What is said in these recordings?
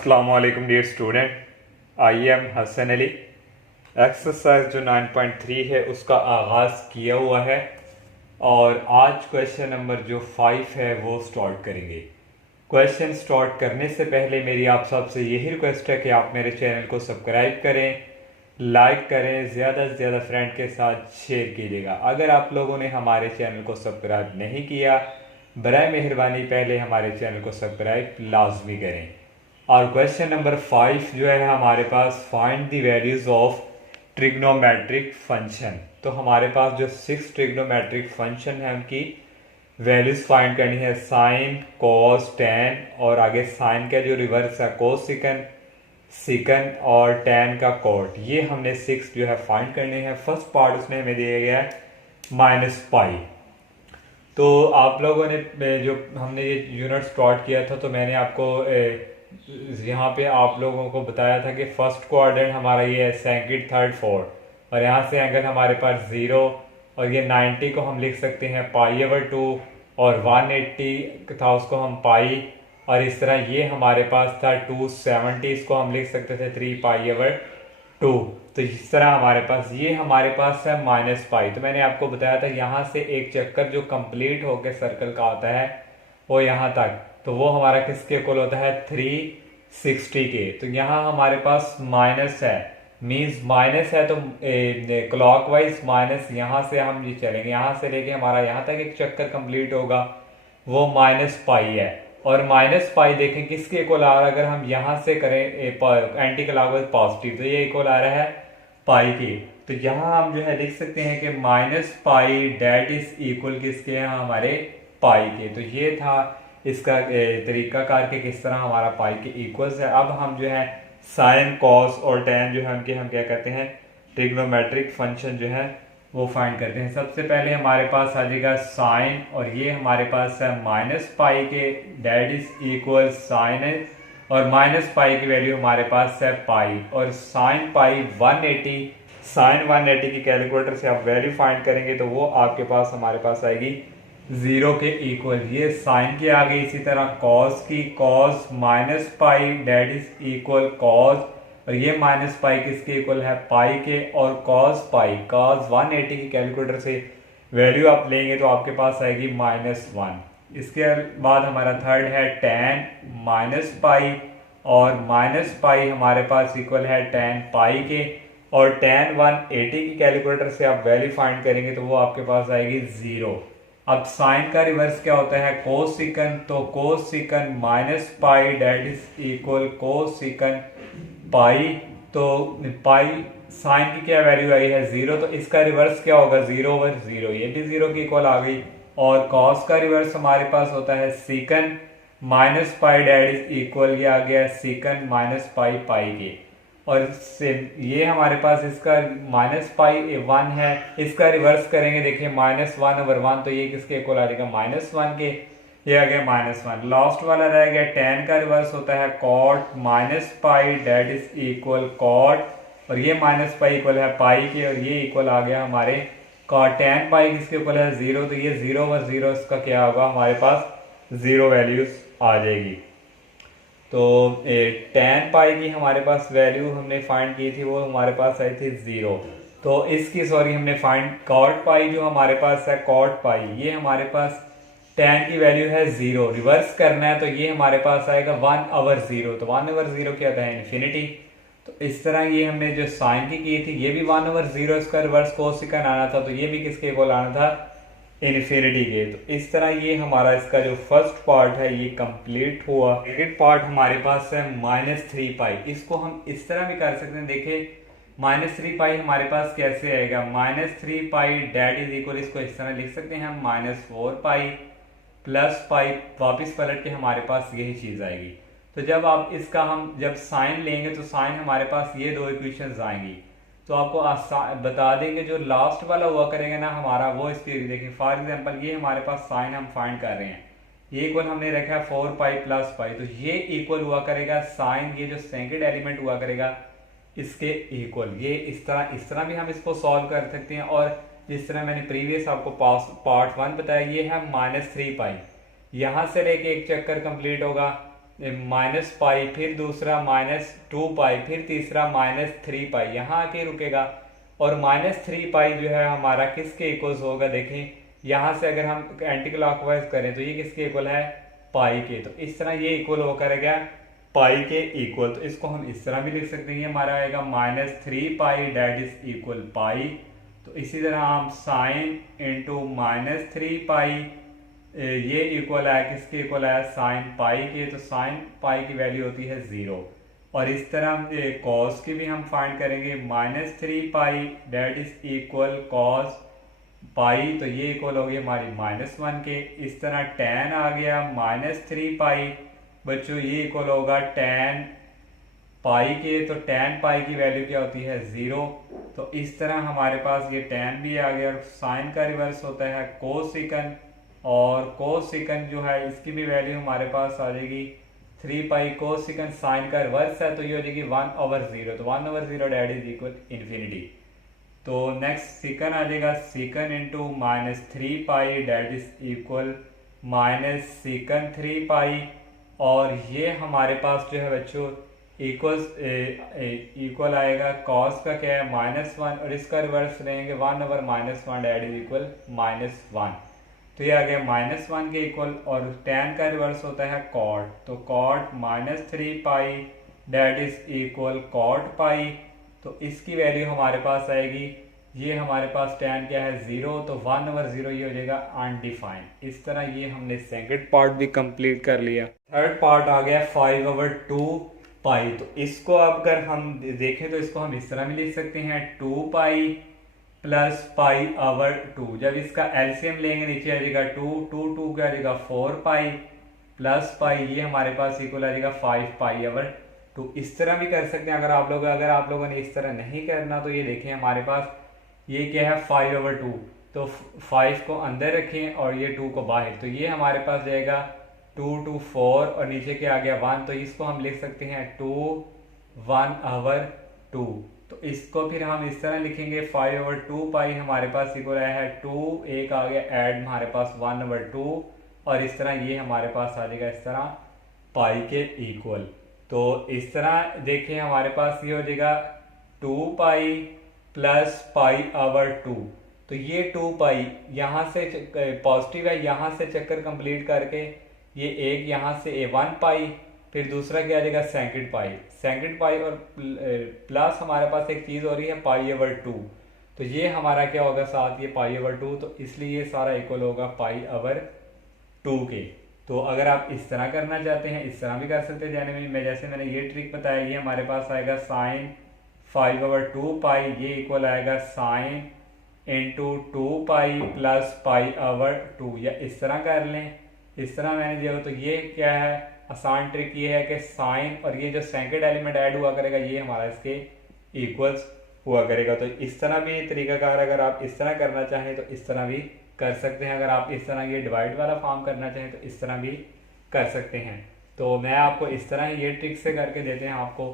अस्सलाम वालेकुम dear student, I am Hasan Ali. Exercise जो 9.3 है उसका आगाज़ किया हुआ है और आज क्वेश्चन नंबर जो 5 है वो स्टार्ट करेंगे। क्वेश्चन स्टार्ट करने से पहले मेरी आप सबसे यही रिक्वेस्ट है कि आप मेरे चैनल को सब्सक्राइब करें, लाइक करें, ज़्यादा से ज़्यादा फ्रेंड के साथ शेयर कीजिएगा। अगर आप लोगों ने हमारे चैनल को सब्सक्राइब नहीं किया, बराए मेहरबानी पहले हमारे चैनल को सब्सक्राइब लाजमी करें। और क्वेश्चन नंबर 5 जो है हमारे पास find the values of trigonometric function. तो हमारे पास जो 6 ट्रिग्नोमेट्रिक फंक्शन है उनकी वैल्यूज फाइंड करनी है। साइन, कॉस, टेन और आगे साइन का जो रिवर्स है कोस सिकन, सिकन और टेन का कॉट। ये हमने 6 जो है फाइंड करने हैं। फर्स्ट पार्ट उसमें हमें दिया गया है -पाई। तो आप लोगों ने जो हमने ये यूनिट स्टार्ट किया था तो मैंने आपको यहाँ पे आप लोगों को बताया था कि फर्स्ट क्वाड्रेंट हमारा ये है, सेकंड, थर्ड, फोर्थ और यहाँ से एंगल हमारे पास 0 और ये 90 को हम लिख सकते हैं π/2 और 180 था उसको हम पाई और इस तरह ये हमारे पास था 270 इसको हम लिख सकते थे 3π/2। तो इस तरह हमारे पास है -पाई। तो मैंने आपको बताया था यहाँ से एक चक्कर जो कंप्लीट होकर सर्कल का आता है वो यहाँ तक, तो वो हमारा किसके इक्वल होता है 360 के। तो यहाँ हमारे पास माइनस है, मीन्स माइनस है तो क्लॉकवाइज माइनस यहाँ से हम ये चलेंगे, यहाँ से लेके हमारा यहाँ तक एक चक्कर कंप्लीट होगा वो -पाई है। और -पाई देखें किसके इक्वल आ रहा है, अगर हम यहाँ से करें एंटी क्लॉकवाइज पॉजिटिव तो ये इक्वल आ रहा है पाई की। तो यहाँ हम जो है लिख सकते हैं कि -पाई डेट इज इक्वल किसके हैं हमारे पाई के। तो ये था इसका तरीकाकार के किस तरह हमारा पाई के इक्वल्स है। अब हम जो है साइन, कॉस और टेन जो है उनके हम क्या करते हैं ट्रिग्नोमेट्रिक फंक्शन जो है वो फाइंड करते हैं। सबसे पहले हमारे पास आ जाएगा साइन और ये हमारे पास है -पाई के डेट इज इक्वल साइन है और -पाई की वैल्यू हमारे पास है पाई और साइन पाई 180। साइन 180 की कैलकुलेटर से आप वैल्यू फाइंड करेंगे तो वो आपके पास हमारे पास आएगी 0 के इक्वल। ये साइन की आ गई, इसी तरह कॉस की, cos -pi that is equal cos और ये -पाई किसके इक्वल है पाई के और कॉस पाई, कॉस 180 की कैलकुलेटर से वैल्यू आप लेंगे तो आपके पास आएगी -1। इसके बाद हमारा थर्ड है टेन -पाई और -पाई हमारे पास इक्वल है टेन पाई के और टेन 180 की कैलकुलेटर से आप वैल्यू फाइंड करेंगे तो वो आपके पास आएगी 0। अब साइन का रिवर्स क्या होता है कोस सिकन, तो कोस सिकन -पाई डेट इज इक्वल कोस सिकन पाई। तो पाई साइन की क्या वैल्यू आई है 0, तो इसका रिवर्स क्या होगा 0/0, ये भी 0 की इक्वल आ गई। और कॉस का रिवर्स हमारे पास होता है सिकन -पाई डेट इज इक्वल ये आ गया सिकन -पाई पाई के और ये हमारे पास इसका -पाई 1 है, इसका रिवर्स करेंगे देखिए -1/1 तो ये किसके इक्वल आ जाएगा -1 के, ये आ गया -1। लास्ट वाला रह गया टेन का रिवर्स होता है cot -pi that is equal cot और ये -पाई इक्वल है पाई के और ये इक्वल आ गया हमारे कॉट। टेन पाई किसके इक्वल है 0, तो ये 0/0 इसका क्या होगा हमारे पास 0 वैल्यूज आ जाएगी। तो टेन पाई की हमारे पास वैल्यू हमने फाइंड की थी वो हमारे पास आई थी 0। तो इसकी हमने फाइंड कॉट पाई जो हमारे पास है कॉट पाई, ये हमारे पास टेन की वैल्यू है 0, रिवर्स करना है तो ये हमारे पास आएगा 1/0। तो 1/0 क्या होता है इन्फिनिटी। तो इस तरह ये हमने जो साइन की थी ये भी 1/0, इसका रिवर्स कोसिकन आना था तो ये भी किसके इक्वल आना था इन्फिनिटी के। तो इस तरह ये हमारा इसका जो फर्स्ट पार्ट है ये कंप्लीट हुआ। सेकंड पार्ट हमारे पास है -3 पाई। इसको हम इस तरह भी कर सकते हैं, देखिए -3 पाई हमारे पास कैसे आएगा -3 पाई डेट इज इक्वल, इसको इस तरह लिख सकते हैं हम -4 पाई प्लस पाई, वापिस पलट के हमारे पास यही चीज आएगी। तो जब आप इसका हम जब साइन लेंगे तो साइन हमारे पास ये दो इक्वेशंस आएंगी। तो आपको बता देंगे जो लास्ट वाला हुआ करेगा ना हमारा वो इसकी देखिए फॉर एग्जांपल ये हमारे पास साइन हम फाइंड कर रहे हैं, ये इक्वल हमने रखा है 4 पाई प्लस पाई, तो ये इक्वल हुआ करेगा साइन ये जो सेकंड एलिमेंट हुआ करेगा इसके इक्वल। ये इस तरह भी हम इसको सॉल्व कर सकते हैं। और जिस तरह मैंने प्रीवियस आपको पार्ट 1 बताया ये है -3 पाई, यहां से लेके एक चक्कर कंप्लीट होगा माइनस पाई, फिर दूसरा माइनस 2 पाई, फिर तीसरा माइनस 3 पाई, यहाँ आके रुकेगा। और माइनस 3 पाई जो है हमारा किसके इक्वल्स होगा, देखें यहाँ से अगर हम एंटी क्लॉकवाइज करें तो ये किसके इक्वल है, पाई के। तो इस तरह ये इक्वल होकर गया पाई के इक्वल। तो इसको हम इस तरह भी लिख सकते हैं, ये हमारा आएगा -3 pi that is equal pi. तो इसी तरह हम साइन इंटू -3 पाई, ये इक्वल है किसके इक्वल है, साइन पाई के। तो साइन पाई की वैल्यू होती है 0। और इस तरह कॉस की भी हम फाइंड करेंगे, -3 pi that is equal cos pi. तो ये इक्वल हो गई हमारी -1 के। इस तरह tan आ गया -3 पाई बच्चों, ये इक्वल होगा tan पाई के। तो tan पाई की वैल्यू क्या होती है, 0। तो इस तरह हमारे पास ये tan भी आ गया। और साइन का रिवर्स होता है कोसिकन, और कोसिकन जो है इसकी भी वैल्यू हमारे पास आ जाएगी 3 पाई। कोसिकन साइन का रिवर्स है तो ये हो जाएगी 1/0। तो 1/0 डेट इज इक्वल इन्फिनिटी। तो नेक्स्ट सीकन आ जाएगा, secant into -3 pi that is equal -secant 3 pi. और ये हमारे पास जो है बच्चों इक्वल आएगा, कॉस का क्या है -1, और इसका रिवर्स लेंगे 1/-1 डेट इज इक्वल -1। तो ये आ गया -1 के इक्वल। और tan का रिवर्स होता है कॉट। तो cot -3 pi that is equal cot pi. तो इसकी वैल्यू हमारे पास आएगी, ये हमारे पास tan क्या है 0, तो 1/0 ये हो जाएगा अनडिफाइंड। इस तरह ये हमने सेकंड पार्ट भी कंप्लीट कर लिया। थर्ड पार्ट आ गया 5/2 पाई। तो इसको अगर हम देखें तो इसको हम इस तरह भी लिख सकते हैं 2 पाई प्लस पाई/2। जब इसका एलसीएम लेंगे नीचे आ जाएगा 2 क्या आ जाएगा 4 पाई प्लस पाई, ये हमारे पास इक्वल आ जाएगा 5 पाई/2। इस तरह भी कर सकते हैं अगर आप लोगों ने इस तरह नहीं करना तो ये देखें हमारे पास ये क्या है 5/2। तो 5 को अंदर रखें और ये 2 को बाहर। तो ये हमारे पास जाएगा 2 4 और नीचे क्या आ गया 1। तो इसको हम लिख सकते हैं 2 1/2। तो इसको फिर हम इस तरह लिखेंगे 5/2 पाई हमारे पास इक्वल आया है 2, एक आ गया ऐड हमारे पास 1/2, और इस तरह ये हमारे पास आ जाएगा इस तरह पाई के इक्वल। तो इस तरह देखें हमारे पास ये हो जाएगा 2 पाई प्लस पाई/2। तो ये 2 पाई यहाँ से पॉजिटिव है, यहाँ से चक्कर कंप्लीट करके ये एक यहाँ से 1 पाई, फिर दूसरा क्या आ जाएगा सेकंड पाई और प्लस हमारे पास एक चीज़ हो रही है पाई/2। तो ये हमारा क्या होगा साथ ये पाई/2। तो इसलिए ये सारा इक्वल होगा पाई/2 के। तो अगर आप इस तरह करना चाहते हैं इस तरह भी कर सकते हैं, यानी मैं जैसे मैंने ये ट्रिक बताया, ये हमारे पास आएगा साइन 5/2 पाई, ये इक्वल आएगा साइन इंटू 2 पाई प्लस पाई/2, या इस तरह कर लें। इस तरह मैंने दिया तो ये क्या है आसान ट्रिक ये है कि साइन और ये जो सेकंड एलिमेंट ऐड हुआ करेगा ये हमारा इसके इक्वल्स हुआ करेगा। तो इस तरह भी तरीकाकार अगर आप इस तरह करना चाहें तो इस तरह भी कर सकते हैं। अगर आप इस तरह ये डिवाइड वाला फॉर्म करना चाहें तो इस तरह भी कर सकते हैं। तो मैं आपको इस तरह ये ट्रिक से करके देते हैं आपको।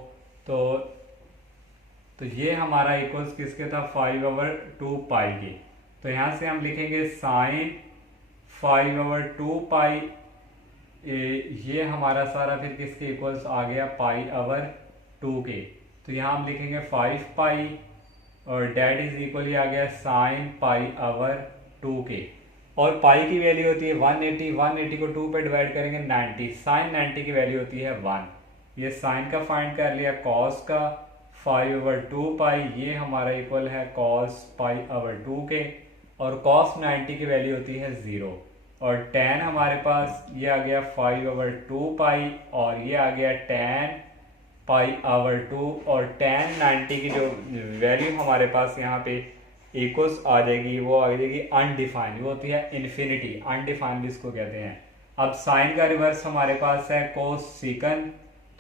तो ये हमारा इक्वल्स किसके था 5/2 पाई के। तो यहाँ से हम लिखेंगे साइन 5/2 पाई, ये हमारा सारा फिर किसके इक्वल्स आ गया पाई/2 के। तो यहाँ हम लिखेंगे 5 पाई और डेट इज इक्वल आ गया साइन पाई/2 के। और पाई की वैल्यू होती है 180, 180 को 2 पे डिवाइड करेंगे 90, साइन 90 की वैल्यू होती है 1। ये साइन का फाइंड कर लिया, कॉस का 5/2 पाई, ये हमारा इक्वल है कॉस पाई/2 के, और कॉस 90 की वैल्यू होती है 0। और tan हमारे पास ये आ गया 5/2 पाई और ये आ गया tan पाई/2, और tan 90 की जो वैल्यू हमारे पास यहाँ पे इक्वल्स आ जाएगी वो आ जाएगी अनडिफाइंड, वो होती है इन्फिनिटी, अनडिफाइंड इसको कहते हैं। अब साइन का रिवर्स हमारे पास है कोस सीकन,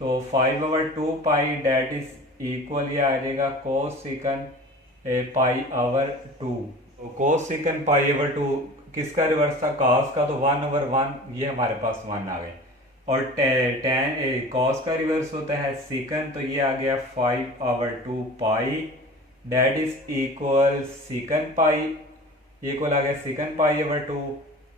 तो 5/2 पाई डेट इज इक्वल ये आ जाएगा कोस सीकन पाई/2। तो कोस सीकन पाई/2 किसका रिवर्स था कॉस का, तो 1/1, ये हमारे पास 1 आ गए। और tan कॉस का रिवर्स होता है सीकन, तो ये आ गया 5/2 पाई डेट इज इक्वल सीकन पाई, ये इक्वल आ गया सीकन पाई/2।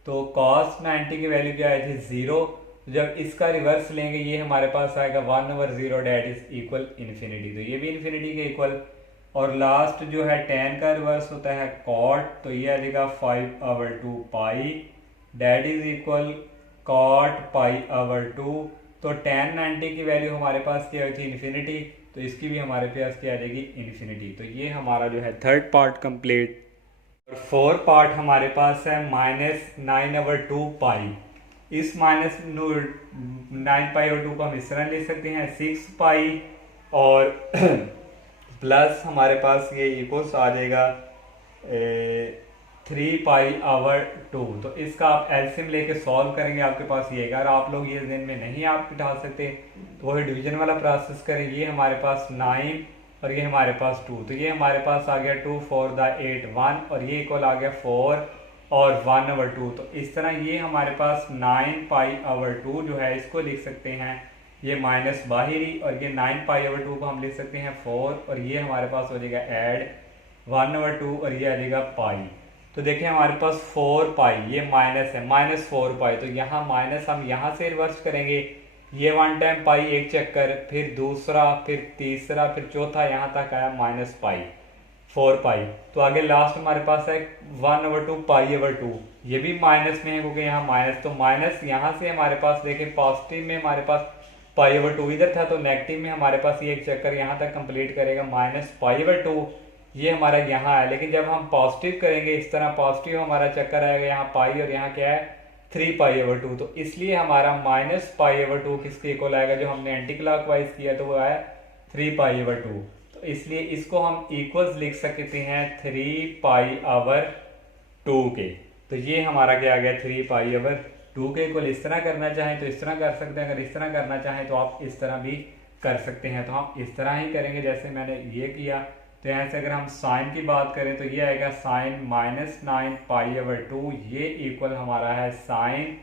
तो कॉस 90 की वैल्यू क्या आई थी 0, तो जब इसका रिवर्स लेंगे ये हमारे पास आएगा 1/0 डेट इज इक्वल इन्फिनिटी, तो ये भी इन्फिनिटी के इक्वल। और लास्ट जो है tan का रिवर्स होता है cot, तो ये आ जाएगा 5/2 पाई डेट इज इक्वल cot पाई/2। तो tan 90 की वैल्यू हमारे पास क्या हुई थी, इन्फिनिटी, तो इसकी भी हमारे पास क्या आ जाएगी, इन्फिनिटी। तो ये हमारा जो है थर्ड पार्ट कंप्लीट। और फोर्थ पार्ट हमारे पास है -9/2 पाई। इस -9 पाई/2 को हम इस तरह लिख सकते हैं 6 पाई और प्लस हमारे पास ये इक्वल्स आ जाएगा 3 पाई/2। तो इसका आप एलसीएम लेके सॉल्व करेंगे, आपके पास ये अगर आप लोग ये दिन में नहीं आप बिठा सकते तो वही डिवीजन वाला प्रोसेस करें। ये हमारे पास 9 और ये हमारे पास 2, तो ये हमारे पास आ गया 2 4 8 1 और ये इक्वल आ गया 4 और 1/2। तो इस तरह ये हमारे पास 9 पाई/2 जो है इसको लिख सकते हैं, ये माइनस बाहरी, और ये 9 पाई/2 को हम लिख सकते हैं 4 और ये हमारे पास हो जाएगा ऐड 1/2 और ये आ जाएगा पाई। तो देखिए हमारे पास 4 पाई, ये माइनस है, -4 पाई, तो यहाँ माइनस हम यहाँ से रिवर्स करेंगे, ये 1 टाइम पाई एक चक्कर, फिर दूसरा, फिर तीसरा, फिर चौथा, यहाँ तक आया -पाई 4 पाई। तो आगे लास्ट हमारे पास है 1/2 पाई/2, ये भी माइनस में है क्योंकि यहाँ माइनस, तो माइनस यहाँ से हमारे पास देखिए पॉजिटिव में हमारे पास पाई/2 इधर था, तो नेगेटिव में हमारे पास ये एक चक्कर यहाँ तक कंप्लीट करेगा -पाई/2, ये हमारा यहाँ है। लेकिन जब हम पॉजिटिव करेंगे इस तरह पॉजिटिव हमारा चक्कर आएगा यहाँ पाई और यहाँ क्या है 3 पाई/2, तो इसलिए हमारा -पाई/2 किसके इक्वल आएगा, जो हमने एंटी क्लॉकवाइज किया तो वो आया 3 पाई/2। तो इसलिए इसको हम इक्वल्स लिख सकते हैं 3 पाई/2 के। तो ये हमारा क्या आ गया 3 पाई/2 के इक्वल। इस तरह करना चाहें तो इस तरह कर सकते हैं, अगर इस तरह करना चाहें तो आप इस तरह भी कर सकते हैं। तो हम इस तरह ही करेंगे जैसे मैंने ये किया। तो यहाँ से अगर हम साइन की बात करें तो ये आएगा साइन -9 पाई/2, ये इक्वल हमारा है साइन,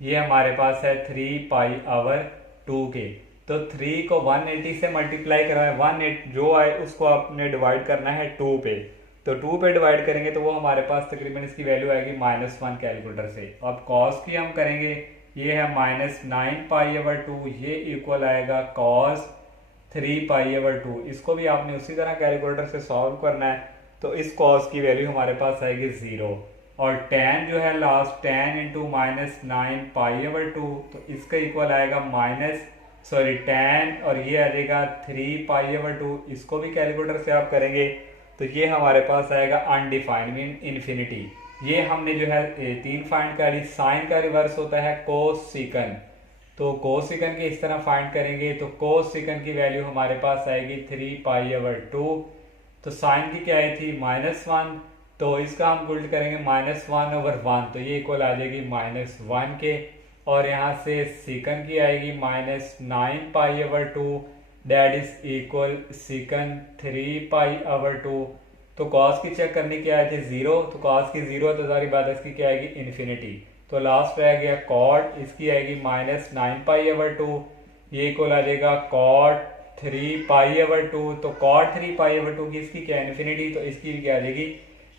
ये हमारे पास है 3 पाई/2 के। तो 3 को 180 से मल्टीप्लाई करवाएं, 180 जो आए उसको आपने डिवाइड करना है 2 पे, तो 2 पे डिवाइड करेंगे तो वो हमारे पास तकरीबन इसकी वैल्यू आएगी -1 कैलकुलेटर से। अब कॉस की हम करेंगे, ये है -9 पाई/2, ये इक्वल आएगा कॉस 3 पाई/2। इसको भी आपने उसी तरह कैलकुलेटर से सॉल्व करना है, तो इस कॉस की वैल्यू हमारे पास आएगी 0। और tan जो है लास्ट tan इंटू -9 पाई/2, तो इसका इक्वल आएगा tan और ये आ जाएगा 3 पाई/2। इसको भी कैलकुलेटर से आप करेंगे तो ये हमारे पास आएगा अनडिफाइंड मीन इन्फिनिटी। ये हमने जो है 3 फाइंड कर ली। साइन का रिवर्स होता है कोसिकन, तो कोसिकन की इस तरह फाइंड करेंगे तो कोसिकन की वैल्यू हमारे पास आएगी 3 पाई/2। तो साइन की क्या आई थी -1, तो इसका हम उल्ट करेंगे -1/1, तो ये इक्वल आ जाएगी -1 के। और यहाँ से सिकन की आएगी -9 पाई/2 डेट इज इक्वल सिकन 3 पाई/2। तो कॉस की चेक करनी क्या आई थी 0, तो कॉस की 0 तो सारी बात इसकी क्या आएगी इन्फिनिटी। तो लास्ट रह गया कॉट, इसकी आएगी -9 पाई/2, ये इक्वल आ जाएगा कॉट 3 पाई/2। तो कॉट 3 पाई/2 की इसकी क्या इन्फिनिटी, तो इसकी भी क्या आ जाएगी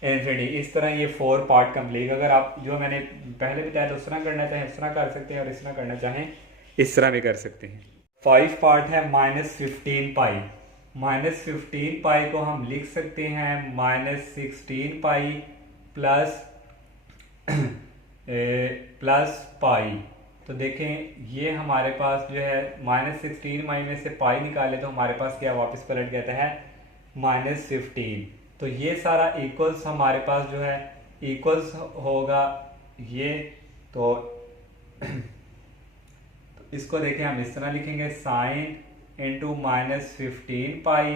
इन्फिनिटी। इस तरह ये 4 पार्ट कंप्लीट। अगर आप जो मैंने पहले बताया तो उस तरह करना चाहें इस तरह कर सकते हैं, और इस तरह करना चाहें इस तरह भी कर सकते हैं। 5 पार्ट है -15 पाई। -15 पाई को हम लिख सकते हैं -16 पाई प्लस पाई। तो देखें ये हमारे पास जो है -16 पाई में से पाई निकाले तो हमारे पास क्या वापस पलट जाता है -15। तो ये सारा इक्वल्स हमारे पास जो है इक्वल्स होगा ये। तो इसको देखें हम इस तरह लिखेंगे sine into -15 pi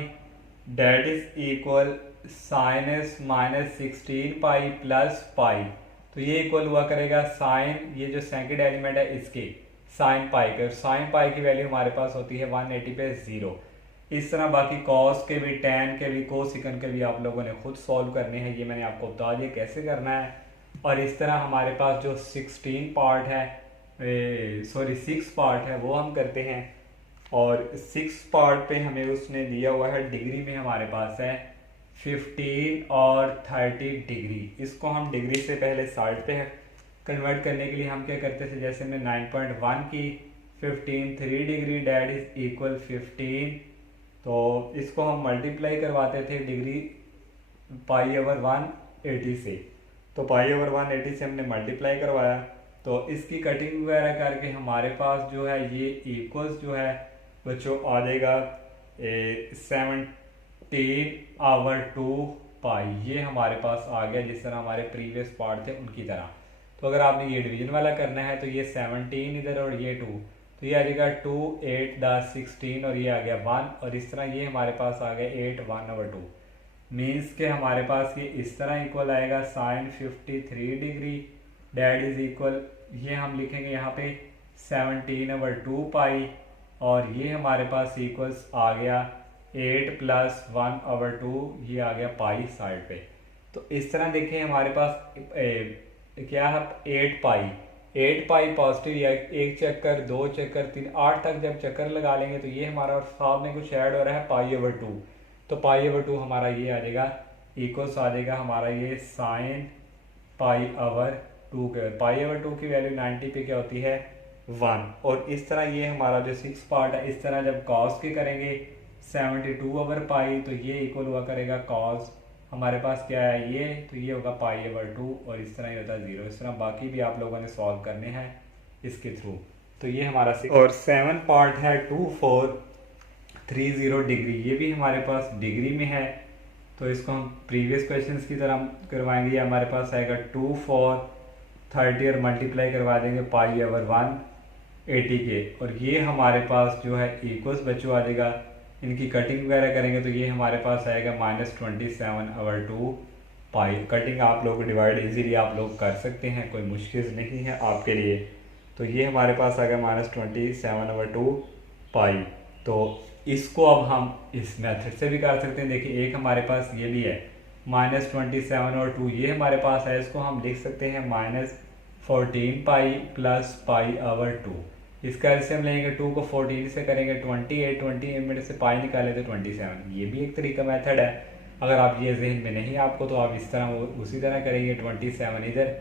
that is equal sinus -16 pi plus pi. तो ये इक्वल हुआ करेगा साइन, ये जो सेकंड एलिमेंट है इसके साइन पाई के, साइन पाई की वैल्यू हमारे पास होती है 180 पे 0। इस तरह बाकी कॉस के भी, टैन के भी, कोसिकन के भी आप लोगों ने खुद सॉल्व करने हैं, ये मैंने आपको बता दिया कैसे करना है। और इस तरह हमारे पास जो 16 पार्ट है, 6 पार्ट है वो हम करते हैं। और 6 पार्ट पे हमें उसने दिया हुआ है डिग्री में हमारे पास है 15 और 30 डिग्री। इसको हम डिग्री से पहले साइड पे कन्वर्ट करने के लिए हम क्या करते थे, जैसे हमने 9.1 की 15 3 डिग्री डैट इज इक्वल 15, तो इसको हम मल्टीप्लाई करवाते थे डिग्री पाई ओवर 180 से। तो पाई ओवर 180 से हमने मल्टीप्लाई करवाया, तो इसकी कटिंग वगैरह करके हमारे पास जो है ये इक्वल्स जो है बच्चों आ जाएगा 17/2 पाई। ये हमारे पास आ गया जिस तरह हमारे प्रीवियस पार्ट थे उनकी तरह। तो अगर आपने ये डिवीजन वाला करना है तो ये 17 इधर और ये 2, तो ये आ जाएगा 2 8 10 16 और ये आ गया 1, और इस तरह ये हमारे पास आ गया 8 1/2। मीन्स के हमारे पास ये इस तरह इक्वल आएगा sine 53 degree that is equal, ये हम लिखेंगे यहाँ पे 17/2 पाई, और ये हमारे पास इक्वल्स आ गया 8 + 1/2, ये आ गया पाई साइड पे। तो इस तरह देखें हमारे पास क्या है 8 पाई पॉजिटिव, या एक चक्कर 2 चक्कर 3 8 तक जब चक्कर लगा लेंगे तो ये हमारा साथ में कुछ ऐड हो रहा है पाई/2, तो पाई/2 हमारा ये आ जाएगा इक्वल्स आ जाएगा हमारा ये साइन पाई/2 के। पाई/2 की वैल्यू 90 पे क्या होती है 1, और इस तरह ये हमारा जो 6 पार्ट है इस तरह जब कॉस के करेंगे 72/पाई, तो ये इक्वल हुआ करेगा कॉस हमारे पास क्या है ये, तो ये होगा पाई/2, और इस तरह ही होता है 0। इस तरह बाकी भी आप लोगों ने सॉल्व करने हैं इसके थ्रू। तो ये हमारा 6 और 7 पार्ट है 2430 डिग्री, ये भी हमारे पास डिग्री में है, तो इसको हम प्रीवियस क्वेश्चंस की तरह करवाएंगे। ये हमारे पास आएगा 2430 और मल्टीप्लाई करवा देंगे पाई/180 के, और ये हमारे पास जो है इक्वल्स बच्चों आ जाएगा। इनकी कटिंग वगैरह करेंगे तो ये हमारे पास आएगा -27/2 पाई। कटिंग आप लोग डिवाइड इजीली आप लोग कर सकते हैं, कोई मुश्किल नहीं है आपके लिए। तो ये हमारे पास आ गया -27/2 पाई। तो इसको अब हम इस मेथड से भी कर सकते हैं। देखिए एक हमारे पास ये भी है -27/2, ये हमारे पास है, इसको हम लिख सकते हैं -14 पाई + पाई/2। इसका एलसीएम लेंगे 2 को 14 से करेंगे 28, 20 में से पाई निकाले तो 27। ये भी एक तरीका मेथड है। अगर आप ये जहन में नहीं आपको तो आप इस तरह उसी तरह करेंगे 27 इधर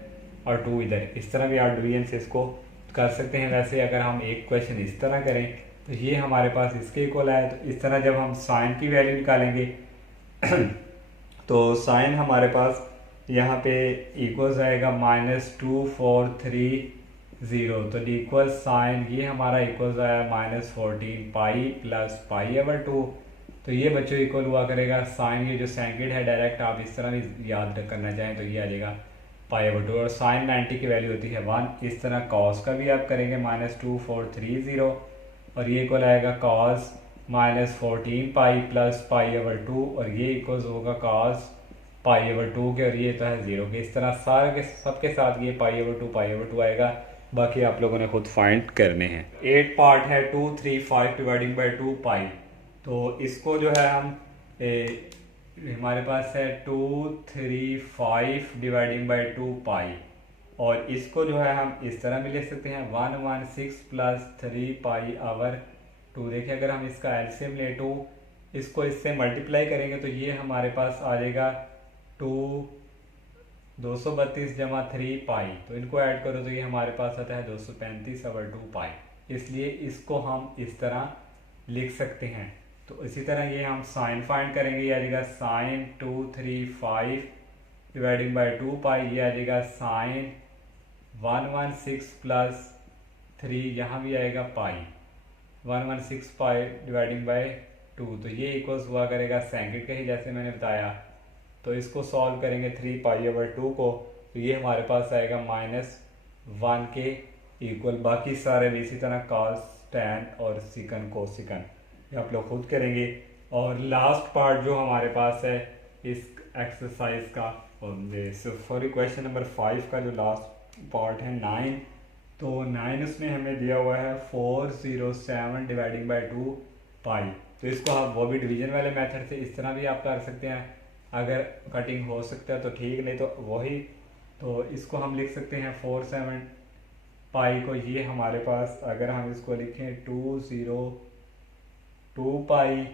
और 2 इधर, इस तरह भी आप डिवीजन से इसको कर सकते हैं। वैसे अगर हम एक क्वेश्चन इस तरह करें तो ये हमारे पास इसके इक्वल है। तो इस तरह जब हम साइन की वैल्यू निकालेंगे तो साइन हमारे पास यहाँ पे इक्वल्स आएगा -2430, तो इक्वल साइन ये हमारा इक्वल्स आया -14 पाई + पाई/2। तो ये बच्चों इक्वल हुआ करेगा साइन, ये जो सेकंड है डायरेक्ट आप इस तरह भी याद करना चाहें तो ये आ जाएगा पाई/2, और साइन 90 की वैल्यू होती है 1। इस तरह कॉस का भी आप करेंगे -2430, और ये इक्वल आएगा कॉस -14 पाई + पाई/2, और ये इक्वल्स होगा कॉस पाई/2 के, और ये तो है 0 के। इस तरह सारे के सबके साथ ये पाई/2 आएगा, बाकी आप लोगों ने खुद फाइंड करने हैं। 8 पार्ट है 235/2 पाई। तो इसको जो है हम हमारे पास है 235/2 पाई, और इसको जो है हम इस तरह भी लिख सकते हैं 116 + 3 पाई/2। देखिए अगर हम इसका एलसीएम ले 2 इसको इससे मल्टीप्लाई करेंगे तो ये हमारे पास आ जाएगा 232 + 3 पाई। तो इनको ऐड करो तो ये हमारे पास आता है 235/2 पाई। इसलिए इसको हम इस तरह लिख सकते हैं। तो इसी तरह ये हम साइन फाइंड करेंगे, ये आ जाएगा साइन 235/2 पाई, ये आ जाएगा साइन 116 + 3, यहाँ भी आएगा पाई 116 पाई/2। तो ये इक्वल्स हुआ करेगा सेकंड का ही, जैसे मैंने बताया। तो इसको सॉल्व करेंगे 3 पाई/2 को, तो ये हमारे पास आएगा -1 के इक्वल। बाकी सारे भी इसी तरह कॉस टैन और सिकन कोसिकन ये आप लोग खुद करेंगे। और लास्ट पार्ट जो हमारे पास है इस एक्सरसाइज का, सॉरी क्वेश्चन नंबर 5 का जो लास्ट पार्ट है 9, तो 9 उसमें हमें दिया हुआ है 407/2 पाई। तो इसको आप वो भी डिवीजन वाले मेथड से इस तरह भी आप कर सकते हैं, अगर कटिंग हो सकता है तो ठीक, नहीं तो वही। तो इसको हम लिख सकते हैं 47 पाई को, ये हमारे पास अगर हम इसको लिखें 202 पाई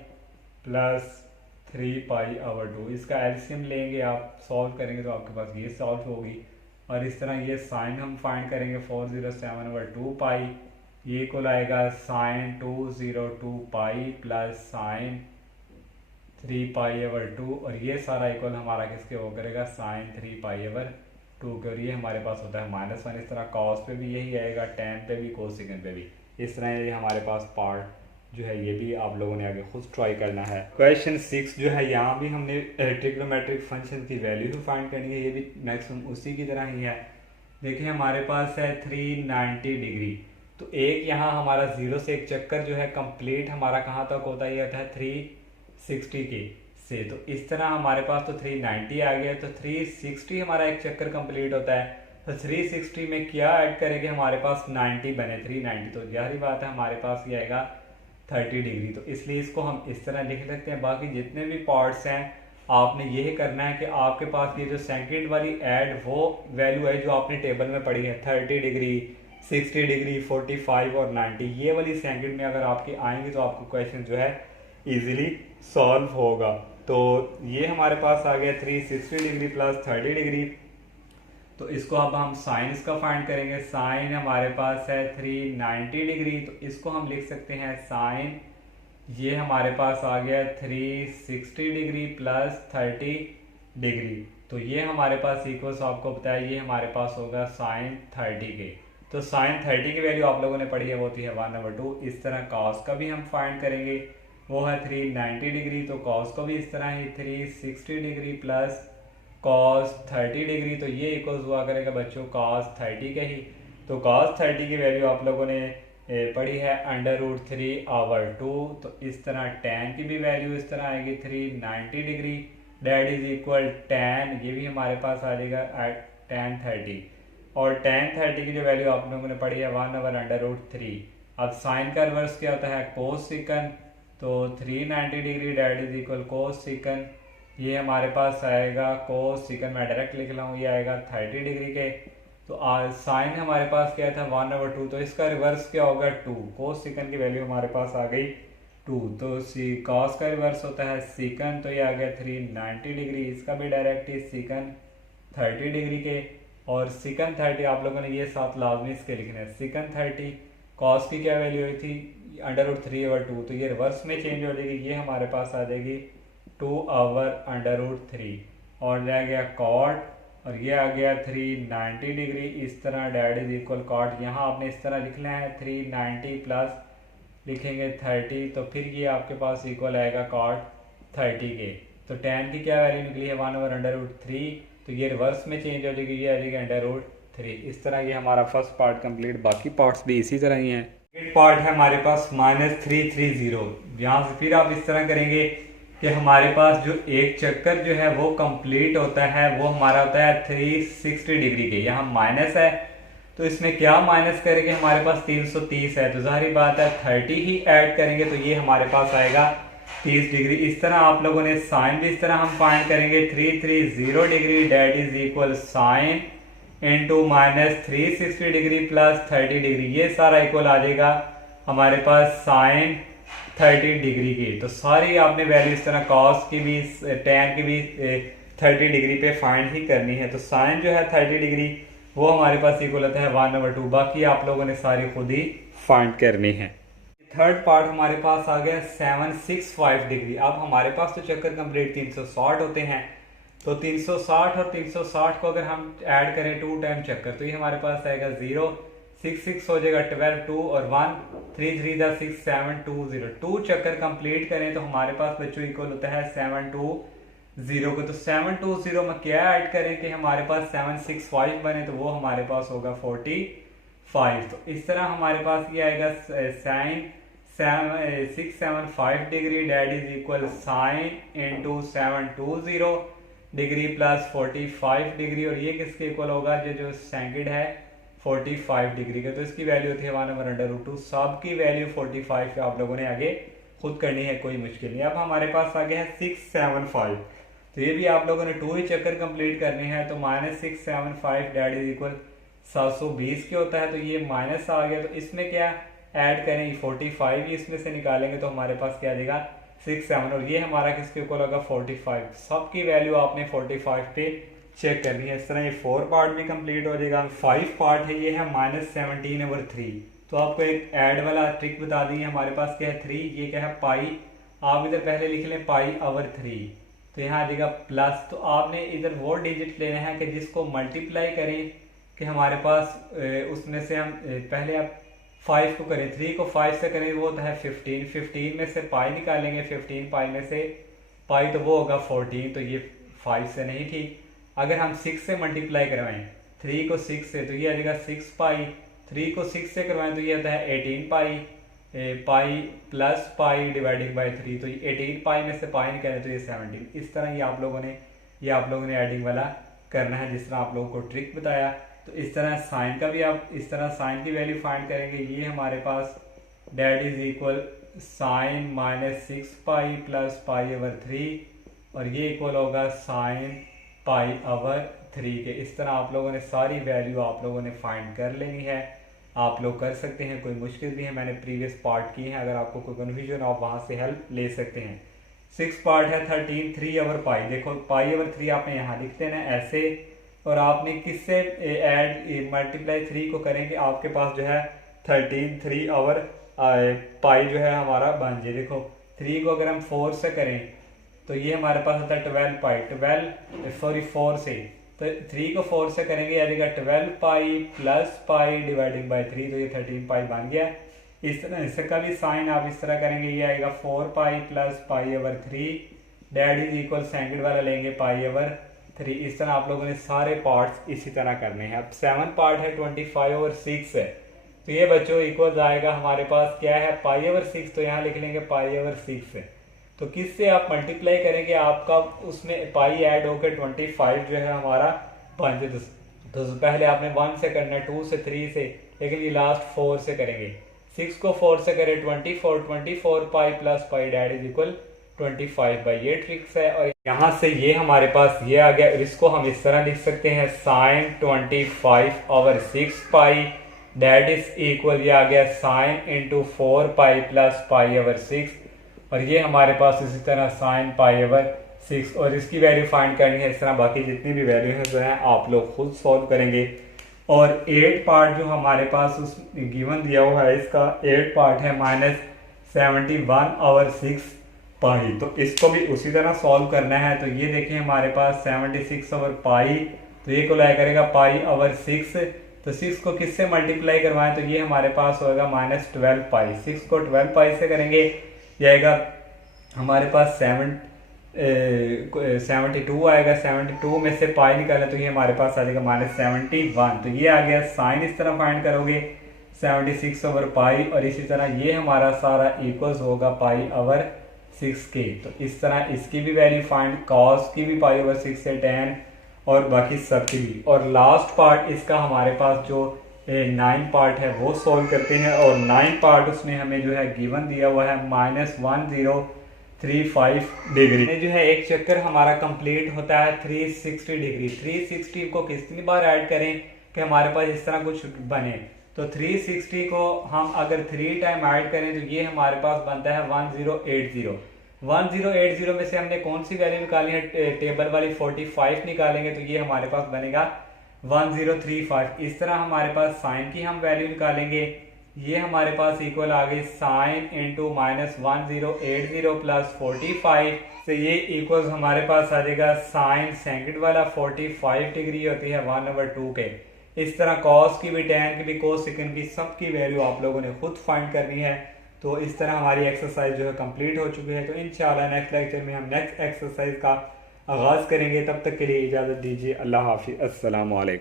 + 3 पाई/2, इसका एलसीएम लेंगे आप सॉल्व करेंगे तो आपके पास ये सॉल्व होगी। और इस तरह ये साइन हम फाइंड करेंगे 407/2 पाई, ये इक्वल आएगा साइन 202 पाई प्लस साइन 3π/2 और ये सारा इक्वल हमारा किसके हो करेगा साइन 3π/2 के। और ये हमारे पास होता है -1। इस तरह कॉस पे भी यही आएगा, टेन पे भी, कोसेकेंड पे भी। इस तरह ये हमारे पास पार्ट जो है ये भी आप लोगों ने आगे खुद ट्राई करना है। क्वेश्चन 6 जो है यहाँ भी हमने ट्रिग्नोमेट्रिक फंक्शन की वैल्यू भी फाइंड करनी है, ये भी मैक्सिमम उसी की तरह ही है। देखिए हमारे पास है 390 डिग्री, तो एक यहाँ हमारा 0 से एक चक्कर जो है कंप्लीट हमारा कहाँ तक होता है, ये होता है 360 के से। तो इस तरह हमारे पास तो 390 आ गया, तो 360 हमारा एक चक्कर कंप्लीट होता है। तो 360 में क्या ऐड करेंगे, हमारे पास 90 बने 390, तो जाहिर बात है हमारे पास ये आएगा 30 डिग्री। तो इसलिए इसको हम इस तरह लिख सकते हैं। बाकी जितने भी पार्ट्स हैं आपने यही करना है कि आपके पास ये जो सेकंड वाली ऐड वो वैल्यू है जो आपने टेबल में पढ़ी है 30 डिग्री, 60 डिग्री, 45 और 90, ये वाली सेकंड में अगर आपकी आएंगी तो आपको क्वेश्चन जो है इजीली सॉल्व होगा। तो ये हमारे पास आ गया 360 डिग्री प्लस 30 डिग्री। तो इसको अब हम साइन इसका फाइंड करेंगे। साइन हमारे पास है 390 डिग्री, तो इसको हम लिख सकते हैं साइन, ये हमारे पास आ गया 360 डिग्री प्लस 30 डिग्री। तो ये हमारे पास इक्वल्स आपको पता है ये हमारे पास होगा साइन 30 के। तो साइन 30 की वैल्यू आप लोगों ने पढ़ी है वो होती है 1/2। इस तरह कॉस का भी हम फाइंड करेंगे, वो है 390 डिग्री, तो कॉस को भी इस तरह ही 360 डिग्री प्लस कॉस 30 डिग्री। तो ये इक्वल्स हुआ करेगा बच्चों कॉस 30 के ही। तो कॉस 30 की वैल्यू आप लोगों ने पढ़ी है √3/2। तो इस तरह tan की भी वैल्यू इस तरह आएगी 390 degree that is equal tan, ये भी हमारे पास आ जाएगा tan 30। और tan 30 की जो वैल्यू आप लोगों ने पढ़ी है 1/√3। अब साइन का रिवर्स क्या होता है कोस सिकन, तो 390 डिग्री डेट इज इक्वल कोस सिकन, ये हमारे पास आएगा कोस सिकन, मैं डायरेक्ट लिख रहा हूँ, ये आएगा 30 डिग्री के। तो साइन हमारे पास क्या था 1/2, तो इसका रिवर्स क्या होगा 2। कोस सिकन की वैल्यू हमारे पास आ गई 2। तो कॉस का रिवर्स होता है सिकन, तो ये आ गया 390 डिग्री, इसका भी डायरेक्ट ही सिकन 30 डिग्री के। और सिकन 30 आप लोगों ने ये साथ लाजमी इसके लिखना है। सिकन 30 कॉस की क्या वैल्यू हुई थी √3/2, तो ये रिवर्स में चेंज हो जाएगी, ये हमारे पास आ जाएगी 2/√3 और रह गया कॉट, और ये आ गया 390 डिग्री। इस तरह डेट इज इक्वल कॉट, यहाँ आपने इस तरह लिखना है 390 प्लस लिखेंगे 30, तो फिर ये आपके पास इक्वल आएगा कॉट 30 के। तो tan की क्या वैल्यू निकली है 1/√3, तो ये रिवर्स में चेंज हो जाएगी, ये आ जाएगी √3। इस तरह ये हमारा फर्स्ट पार्ट कंप्लीट, बाकी पार्ट्स भी इसी तरह ही हैं। सेकंड पार्ट है हमारे पास -330, यहाँ से फिर आप इस तरह करेंगे कि हमारे पास जो एक चक्कर जो है वो कंप्लीट होता है वो हमारा होता है 360 डिग्री के। यहाँ माइनस है तो इसमें क्या माइनस करेंगे, हमारे पास 330 है, तो जाहिर बात है 30 ही ऐड करेंगे, तो ये हमारे पास आएगा 30 डिग्री। इस तरह आप लोगों ने साइन भी इस तरह हम फाइंड करेंगे 330 degree that is equal sine into -360 degree plus 30 degree, ये सारा इक्वल आ जाएगा हमारे पास साइन 30 डिग्री की। तो सारी आपने वैल्यू इस तरह कॉस की भी tan की भी 30 डिग्री पे फाइंड ही करनी है। तो साइन जो है 30 डिग्री वो हमारे पास इक्वल होता है 1/2, बाकी आप लोगों ने सारी खुद ही फाइंड करनी है। थर्ड पार्ट हमारे पास आ गया 765 डिग्री। अब हमारे पास तो चक्कर कंप्लीट 360 होते हैं, तो 360 और 360 को अगर हम ऐड करें 2 टाइम चक्कर, तो ये हमारे पास आएगा 0, 6 6 हो जाएगा 12, 2 और 1, 3 3 6 7 2 0। 2 चक्कर कंप्लीट करें तो हमारे पास बच्चों इक्वल होता है 720 को। तो 720 में क्या ऐड करें कि हमारे पास 765 बने, तो वो हमारे पास होगा 45। तो इस तरह हमारे पास ये आएगा sine 675 degree that is equal sine into 720 degree plus 45 degree, और ये किसके इक्वल होगा, जो सेकंड है 45 डिग्री का। तो इसकी वैल्यू होती है 1/√2। सब की वैल्यू 45 आप लोगों ने आगे खुद करनी है, कोई मुश्किल नहीं। अब हमारे पास आ गया है 675, तो ये भी आप लोगों ने 2 ही चक्कर कंप्लीट करने हैं। तो -675 डेट इज इक्वल 720 के होता है, तो ये माइनस आ गया, तो इसमें क्या ऐड करें 45 ही इसमें से निकालेंगे, तो हमारे पास क्या आ जाएगा 67, और ये हमारा किसके इक्वल होगा 45। सब की वैल्यू आपने 45 पे चेक करनी है। इस तरह ये 4 पार्ट भी कंप्लीट हो जाएगा। 5 पार्ट है, ये है -17/3। तो आपको एक ऐड वाला ट्रिक बता दी है। हमारे पास क्या है 3, ये क्या है पाई। आप इधर पहले लिख लें π/3, तो यहाँ आ जाएगा प्लस। तो आपने इधर वो डिजिट लेना है कि जिसको मल्टीप्लाई करें कि हमारे पास उसमें से हम पहले आप 5 को करें, 3 को 5 से करें, वो तो है 15। 15 में से पाई निकालेंगे, 15 पाई में से पाई तो वो होगा 14, तो ये 5 से नहीं ठीक। अगर हम 6 से मल्टीप्लाई करवाएं 3 को 6 से, तो ये आ जाएगा 6 पाई। 3 को 6 से करवाएं तो ये आता है 18 pi. Pi plus pi dividing by 3, तो ये 18 पाई में से पाई निकालें तो ये 17। इस तरह ये आप लोगों ने एडिंग वाला करना है, जिस तरह आप लोगों को ट्रिक बताया। तो इस तरह साइन का भी आप इस तरह साइन की वैल्यू फाइंड करेंगे। ये हमारे पास that is equal sine -6 pi plus π/3, और ये इक्वल होगा साइन π/3 के। इस तरह आप लोगों ने सारी वैल्यू आप लोगों ने फाइंड कर लेनी है। आप लोग कर सकते हैं, कोई मुश्किल नहीं है। मैंने प्रीवियस पार्ट किए हैं, अगर आपको कोई कन्फ्यूजन हो आप वहाँ से हेल्प ले सकते हैं। 6 पार्ट है 13, 3/π। देखो π/3 आपने यहाँ लिख देना ऐसे, और आपने किससे ऐड मल्टीप्लाई 3 को करेंगे, आपके पास जो है 13 3/π जो है हमारा बन जाए। देखो 3 को अगर हम 4 से करें तो ये हमारे पास होता है 12π, 4 से, तो 3 को 4 से करेंगे आ जाएगा 12π प्लस पाई डिवाइडिंग बाई 3, तो ये 13π बन गया। इस तरह इसका भी साइन आप इस तरह करेंगे, ये आएगा 4π plus π/3, that is equal second वाला लेंगे π/3। इस तरह आप लोगों ने सारे पार्ट्स इसी तरह करने हैं। अब 7 पार्ट है 25/6 है, तो ये बच्चों इक्वल आएगा हमारे पास क्या है π/6, तो यहाँ लिख लेंगे π/6 है। तो किससे आप मल्टीप्लाई करेंगे, आपका उसमें पाई ऐड होकर 25 जो है हमारा बन जाए। तो पहले आपने 1 से करना है, 2 से, 3 से, लेकिन ये लास्ट 4 से करेंगे। 6 को 4 से करें 24 pi plus pi that is equal 25 by, ये ट्रिक्स है। और यहाँ से ये हमारे पास ये आ गया, इसको हम इस तरह लिख सकते हैं sine 25/6 pi that is equal, ये आ गया साइन इंटू 4 पाई प्लस π/6, और ये हमारे पास इसी तरह साइन π/6, और इसकी वैल्यू फाइंड करनी है। इस तरह बाकी जितनी भी वैल्यू है जो है आप लोग खुद सॉल्व करेंगे। और 8 पार्ट जो हमारे पास उस गिवन दिया हुआ है, इसका 8 पार्ट है -71/6 पाई, तो इसको भी उसी तरह सॉल्व करना है। तो ये देखें हमारे पास 76/पाई, तो ये को लाया करेगा π/6, तो 6 को किससे मल्टीप्लाई करवाएं, तो ये हमारे पास होगा -12 पाई। 6 को 12 पाई से करेंगे, ये आएगा हमारे पास 72 आएगा। 72 में से पाई निकालें तो ये हमारे पास आ जाएगा -71, तो ये आ गया। साइन इस तरह फाइंड करोगे 76/पाई, और इसी तरह ये हमारा सारा इक्वल्स होगा π/6 के। तो इस तरह इसकी भी वैल्यू फाइंड, कॉस की भी π/6 से, tan और बाकी सब की भी। और लास्ट पार्ट इसका हमारे पास जो 9 पार्ट है वो सॉल्व करते हैं। और 9 पार्ट उसने हमें जो है गिवन दिया हुआ है -1035 डिग्री। जो है एक चक्कर हमारा कंप्लीट होता है 360 डिग्री। 360 को कितनी बार ऐड करें कि हमारे पास इस तरह कुछ बने, तो 360 को हम अगर 3 टाइम ऐड करें तो ये हमारे पास बनता है 1080। 1080 में से हमने कौन सी वैल्यू निकाली है, टेबल वाली 45 निकालेंगे, तो ये हमारे पास बनेगा 1035। इस तरह हमारे पास साइन की हम वैल्यू निकालेंगे, ये हमारे पास इक्वल आ गई साइन इंटू -1080 प्लस 45 से, ये इक्वल हमारे पास आ जाएगा साइन सेकंड वाला 45 डिग्री होती है 1/2 के। इस तरह कॉस की भी, टैन की भी, कोसेकंड की, सब की वैल्यू आप लोगों ने खुद फाइंड करनी है। तो इस तरह हमारी एक्सरसाइज जो है कंप्लीट हो चुकी है। तो इंशाल्लाह नेक्स्ट लेक्चर में हम नेक्स्ट एक्सरसाइज का आगाज़ करेंगे। तब तक के लिए इजाज़त दीजिए। अल्लाह हाफिज़, अस्सलाम वालेकुम।